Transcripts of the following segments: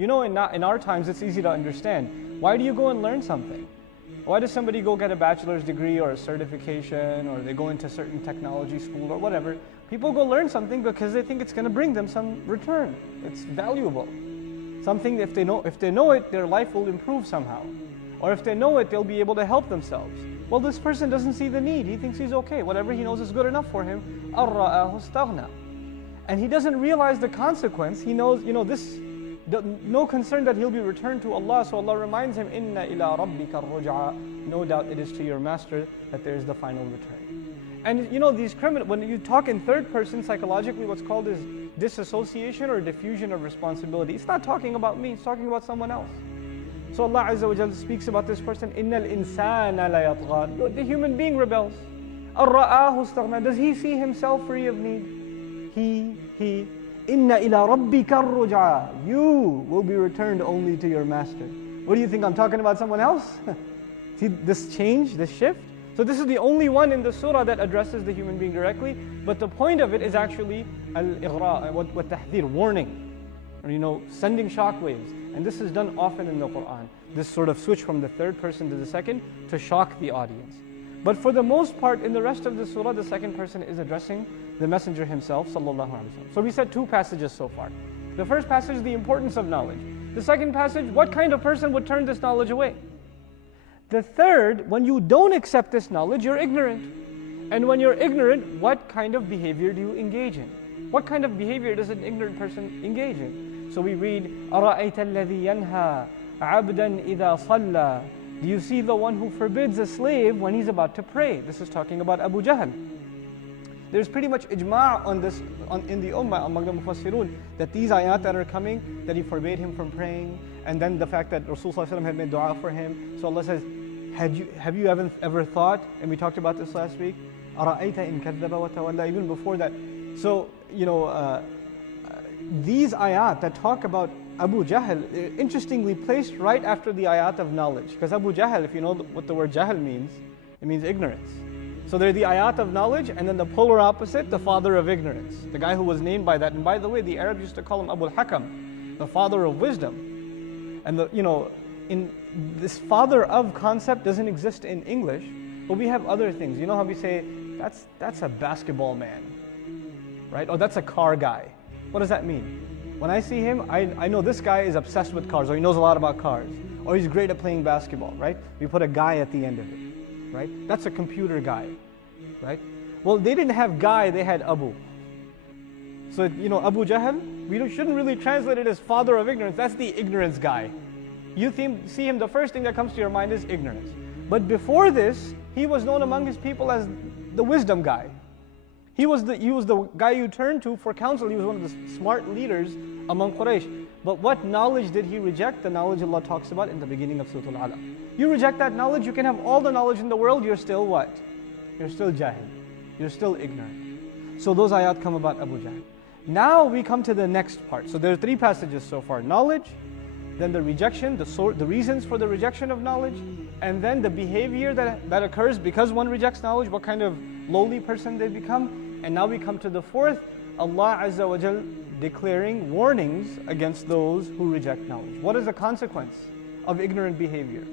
You know, in our times, it's easy to understand. Why do you go and learn something? Why does somebody go get a bachelor's degree or a certification, or they go into a certain technology school or whatever? People go learn something because they think it's going to bring them some return. It's valuable. Something, if they know it, their life will improve somehow. Or if they know it, they'll be able to help themselves. Well, this person doesn't see the need. He thinks he's okay. Whatever he knows is good enough for him. أَرَّآهُ اسْتَغْنَى. And he doesn't realize the consequence. He knows, no concern that he'll be returned to Allah. So Allah reminds him, إِنَّ إِلَىٰ رَبِّكَ الرُّجْعَى. No doubt it is to your master that there is the final return. And these criminals, when you talk in third person, psychologically what's called is disassociation or diffusion of responsibility. It's not talking about me, it's talking about someone else. So Allah Azza wa Jalla speaks about this person, إِنَّ الْإِنسَانَ لَيَطْغَى. The human being rebels. أَرَّآهُ اسْتَغْنَى. Does he see himself free of need? He. إِنَّ إِلَىٰ رَبِّكَ الرُّجْعَى. You will be returned only to your master. What do you think, I'm talking about someone else? See this change, this shift? So this is the only one in the surah that addresses the human being directly, but the point of it is actually al-ighra, wa tahdhir, warning, or sending shockwaves. And this is done often in the Quran. This sort of switch from the third person to the second to shock the audience. But for the most part, in the rest of the surah, the second person is addressing the messenger himself, sallallahu alaihi wasallam. So we said two passages so far. The first passage, the importance of knowledge. The second passage, what kind of person would turn this knowledge away? The third, when you don't accept this knowledge, you're ignorant. And when you're ignorant, what kind of behavior do you engage in? What kind of behavior does an ignorant person engage in? So we read, أَرَأَيْتَ الَّذِي يَنْهَى عَبْدًا إِذَا صَلَّى. Do you see the one who forbids a slave when he's about to pray? This is talking about Abu Jahl. There's pretty much ijma' on this in the ummah among the mufassirun that these ayat that are coming, that he forbade him from praying, and then the fact that Rasulullah had made dua for him. So Allah says, have you ever thought, and we talked about this last week, أَرَأَيْتَ إِن كَذَّبَ وَتَوَلَّى, even before that. So, these ayat that talk about Abu Jahl, interestingly placed right after the ayat of knowledge. Because Abu Jahl, if you know what the word Jahl means, it means ignorance. So they're the ayat of knowledge, and then the polar opposite, the father of ignorance. The guy who was named by that. And by the way, the Arabs used to call him Abu al-Hakam, the father of wisdom. And in this father of concept doesn't exist in English, but we have other things. You know how we say, that's a basketball man, right? Or that's a car guy. What does that mean? When I see him, I know this guy is obsessed with cars, or he knows a lot about cars, or he's great at playing basketball, right? We put a guy at the end of it, right? That's a computer guy, right? Well, they didn't have guy, they had Abu. So, Abu Jahl, we shouldn't really translate it as father of ignorance. That's the ignorance guy. You see him, the first thing that comes to your mind is ignorance. But before this, he was known among his people as the wisdom guy. He was the guy you turn to for counsel. He was one of the smart leaders among Quraysh. But what knowledge did he reject? The knowledge Allah talks about in the beginning of Surah Al-Alaq. You reject that knowledge, you can have all the knowledge in the world, you're still what? You're still jahil. You're still ignorant. So those ayat come about Abu Jahl. Now we come to the next part. So there are three passages so far. Knowledge, then the rejection, the reasons for the rejection of knowledge, and then the behavior that occurs because one rejects knowledge, what kind of lowly person they become. And now we come to the fourth, Allah Azza wa Jal declaring warnings against those who reject knowledge. What is the consequence of ignorant behavior?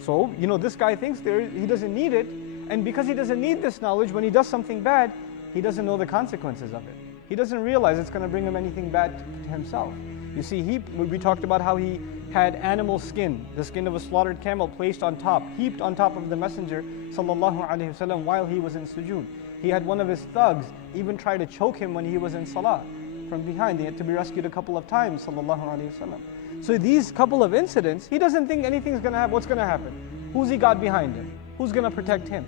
So, this guy thinks he doesn't need it, and because he doesn't need this knowledge, when he does something bad, he doesn't know the consequences of it. He doesn't realize it's going to bring him anything bad to himself. You see, we talked about how he had animal skin, the skin of a slaughtered camel placed on top, heaped on top of the Messenger sallallahu alaihi wasallam while he was in sujood. He had one of his thugs even try to choke him when he was in salah from behind. He had to be rescued a couple of times, sallallahu alaihi wasallam. So these couple of incidents, he doesn't think anything's going to happen. What's going to happen? Who's he got behind him? Who's going to protect him?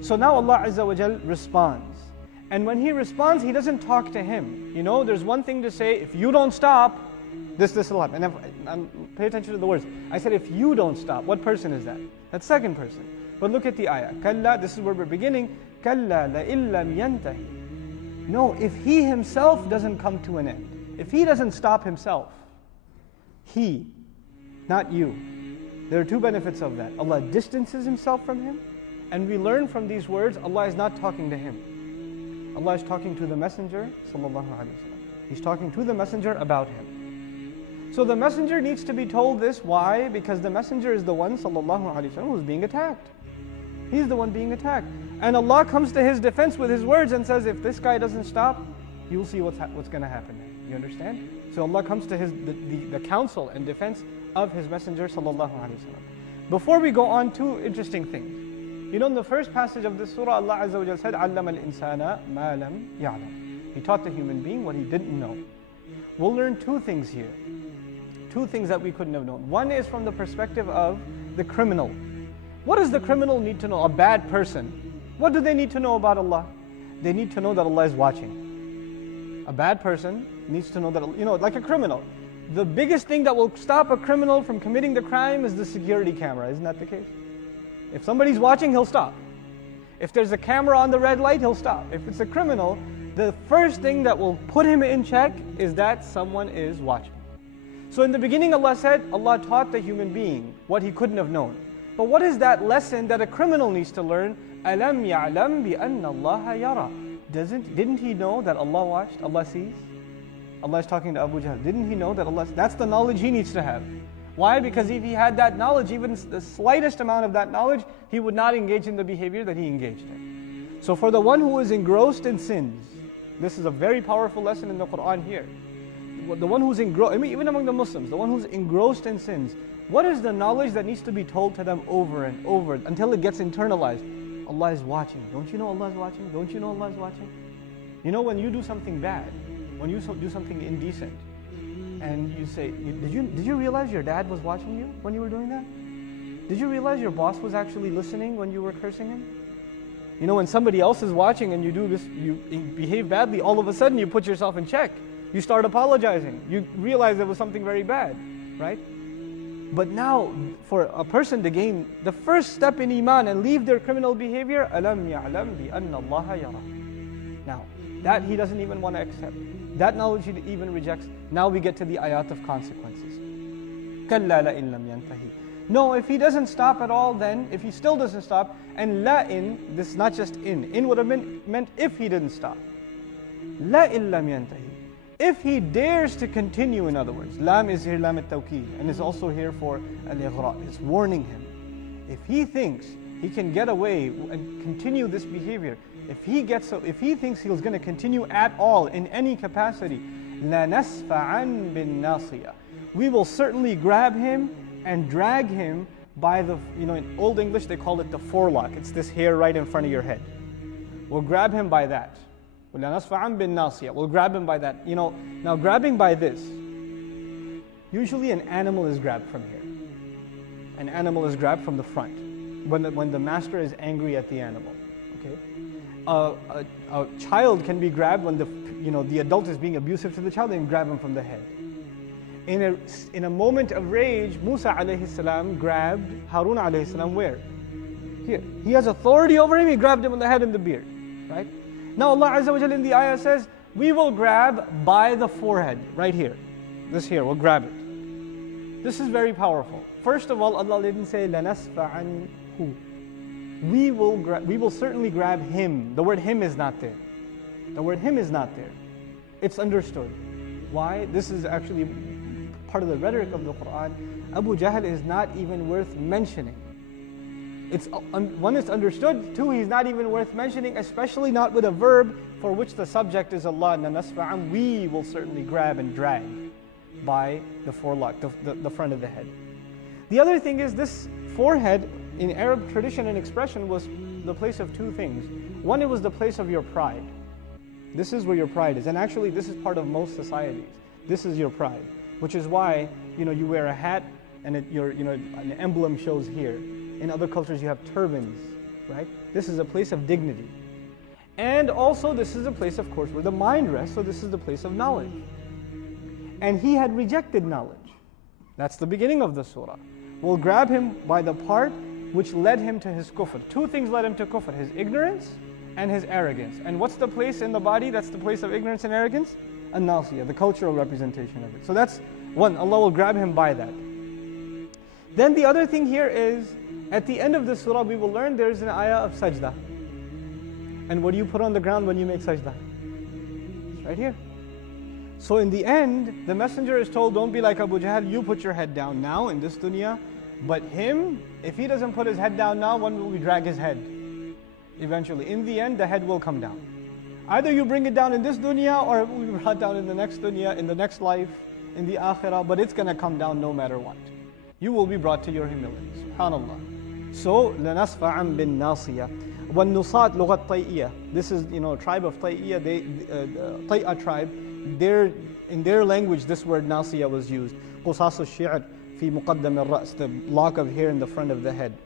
So now Allah Azza wa Jal responds. And when He responds, He doesn't talk to him. There's one thing to say, if you don't stop, this will happen. And pay attention to the words. I said, if you don't stop, what person is that? That second person. But look at the ayah. Kalla, this is where we're beginning. Kalla la'in lam yantahi. No, if he himself doesn't come to an end, if he doesn't stop himself, he, not you. There are two benefits of that. Allah distances Himself from him, and we learn from these words, Allah is not talking to him. Allah is talking to the Messenger, sallallahu alaihi wasallam. He's talking to the Messenger about him. So the messenger needs to be told this. Why? Because the messenger is the one, sallallahu alaihi wasallam, who's being attacked. He's the one being attacked. And Allah comes to his defense with his words and says, if this guy doesn't stop, you'll see what's going to happen. You understand? So Allah comes to the counsel and defense of his messenger, sallallahu alaihi wasallam. Before we go on, two interesting things. You know, in the first passage of this surah, Allah Azza wa Jalla said, عَلَّمَ الْإِنسَانَ مَا لَمْ يَعْلَمْ. He taught the human being what he didn't know. We'll learn two things here. Two things that we couldn't have known. One is from the perspective of the criminal. What does the criminal need to know? A bad person. What do they need to know about Allah? They need to know that Allah is watching. A bad person needs to know that, you know, like a criminal. The biggest thing that will stop a criminal from committing the crime is the security camera. Isn't that the case? If somebody's watching, he'll stop. If there's a camera on the red light, he'll stop. If it's a criminal, the first thing that will put him in check is that someone is watching. So in the beginning, Allah said, Allah taught the human being what he couldn't have known. But what is that lesson that a criminal needs to learn? أَلَمْ يَعْلَمْ بِأَنَّ اللَّهَ يَرَى. Didn't he know that Allah watched, Allah sees? Allah is talking to Abu Jahl. Didn't he know that Allah sees? That's the knowledge he needs to have. Why? Because if he had that knowledge, even the slightest amount of that knowledge, he would not engage in the behavior that he engaged in. So for the one who is engrossed in sins, this is a very powerful lesson in the Quran here. The one who's engrossed, I mean, even among the Muslims, the one who's engrossed in sins, what is the knowledge that needs to be told to them over and over until it gets internalized? Allah is watching. Don't you know Allah is watching? Don't you know Allah is watching? You know, when you do something bad, when you do something indecent, and you say, did you realize your dad was watching you when you were doing that? Did you realize your boss was actually listening when you were cursing him? You know, when somebody else is watching and you do this, you behave badly, all of a sudden you put yourself in check. You start apologizing. You realize it was something very bad, right? But now, for a person to gain the first step in Iman and leave their criminal behavior, أَلَمْ يَعْلَمْ بِأَنَّ اللَّهَ يَرَى. Now, that he doesn't even want to accept. That knowledge he even rejects. Now we get to the ayat of consequences. كَلَّا لَئِن لَمْ يَنْتَهِ. No, if he doesn't stop at all, then, if he still doesn't stop, and لَئِن, this is not just in would have meant if he didn't stop. لَئِن لَمْ يَنْتَهِ. If he dares to continue, in other words, lam is here lam at-tawkid, and is also here for al-ighra. It's warning him. If he thinks he can get away and continue this behavior, if he thinks he's going to continue at all in any capacity, لَنَسْفَعًا بِالنَّاصِيَةِ. We will certainly grab him and drag him by the, you know, in Old English they call it the forelock. It's this hair right in front of your head. We'll grab him by that. We'll grab him by that. You know, now grabbing by this, usually an animal is grabbed from here. An animal is grabbed from the front when the master is angry at the animal. Okay, a child can be grabbed when the adult is being abusive to the child, and grab him from the head. In a moment of rage, Musa alayhi salam grabbed Harun alayhi salam where? Here. He has authority over him. He grabbed him on the head and the beard, right? Now Allah Azza wa Jalla in the ayah says, we will grab by the forehead, right here. This here, we'll grab it. This is very powerful. First of all, Allah didn't say, لَنَسْفَعَنْهُ. We will certainly grab him. The word him is not there. The word him is not there. It's understood. Why? This is actually part of the rhetoric of the Quran. Abu Jahl is not even worth mentioning. One is understood, two, he's not even worth mentioning, especially not with a verb for which the subject is Allah. نَسْفَعًا. We will certainly grab and drag by the forelock, the front of the head. The other thing is, this forehead in Arab tradition and expression was the place of two things. One, it was the place of your pride. This is where your pride is, and actually this is part of most societies. This is your pride, which is why you wear a hat and an emblem shows here. In other cultures you have turbans, right? This is a place of dignity. And also this is a place, of course, where the mind rests, so this is the place of knowledge. And he had rejected knowledge. That's the beginning of the surah. We'll grab him by the part which led him to his kufr. Two things led him to kufr, his ignorance and his arrogance. And what's the place in the body that's the place of ignorance and arrogance? An-nasiyah, the cultural representation of it. So that's one, Allah will grab him by that. Then the other thing here is, at the end of the surah we will learn there is an ayah of sajda. And what do you put on the ground when you make sajda? It's right here. So in the end, the messenger is told, don't be like Abu Jahl, you put your head down now in this dunya. But him, if he doesn't put his head down now, when will we drag his head? Eventually. In the end, the head will come down. Either you bring it down in this dunya, or it will be brought down in the next dunya, in the next life, in the akhirah, but it's going to come down no matter what. You will be brought to your humility. SubhanAllah. So, لَنَصْفَعًا بِالنَّاصِيَةِ وَالنُّصَاتِ لُغَةْ طَيْئِيَةِ. This is, tribe of Tay'iyah, Tay'a tribe. In their language, this word nasiya was used. قُصَاصُ الشِّعْرِ فِي مُقَدَّمِ الرَّأْسِ, the lock of hair in the front of the head.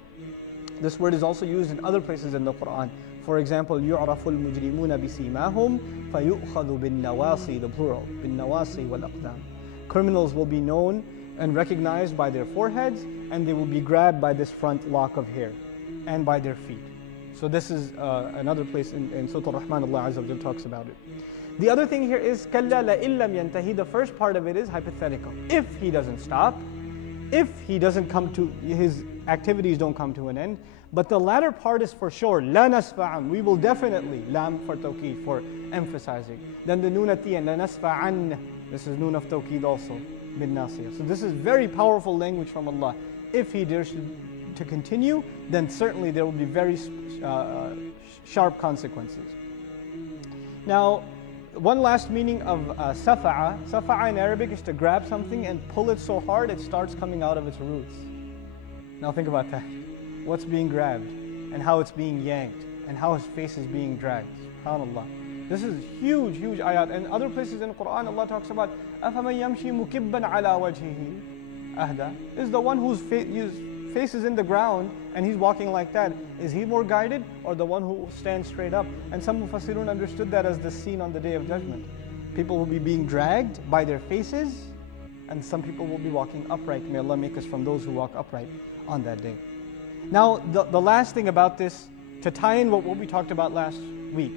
This word is also used in other places in the Quran. For example, يُعْرَفُ الْمُجْرِمُونَ بِسِيمَاهُمْ فَيُؤْخَذُ بِالنَّوَاصِي, the plural, بِالنَّوَاصِي وَالْأَقْدَامِ. Criminals will be known and recognized by their foreheads, and they will be grabbed by this front lock of hair and by their feet. So this is another place in Surah Ar-Rahman, Allah Azza wa Jalla talks about it. The other thing here is كَلَّا لَإِن لَمْ يَنْتَهِ. The first part of it is hypothetical. If he doesn't stop, if he doesn't come to, his activities don't come to an end. But the latter part is for sure. لَا نَسْفَعًا. We will definitely, lam for tawqeed, for emphasizing. Then the noon at the end, لَا نَسْفَعًا. This is noon of tawqeed also, bin-nasiyah. So this is very powerful language from Allah. If he dares to continue, then certainly there will be very sharp consequences. Now, one last meaning of safa'a. Safa'a in Arabic is to grab something and pull it so hard it starts coming out of its roots. Now think about that. What's being grabbed, and how it's being yanked, and how his face is being dragged. SubhanAllah. This is huge, huge ayat. And other places in the Quran, Allah talks about أَفَمَنْ يَمْشِي مُكِبًّا عَلَى وَجْهِهِ أَهْدَى. Is the one whose face is in the ground and he's walking like that. Is he more guided, or the one who stands straight up? And some Mufassirun understood that as the scene on the Day of Judgment. People will be being dragged by their faces, and some people will be walking upright. May Allah make us from those who walk upright on that day. Now, the last thing about this, to tie in what we talked about last week,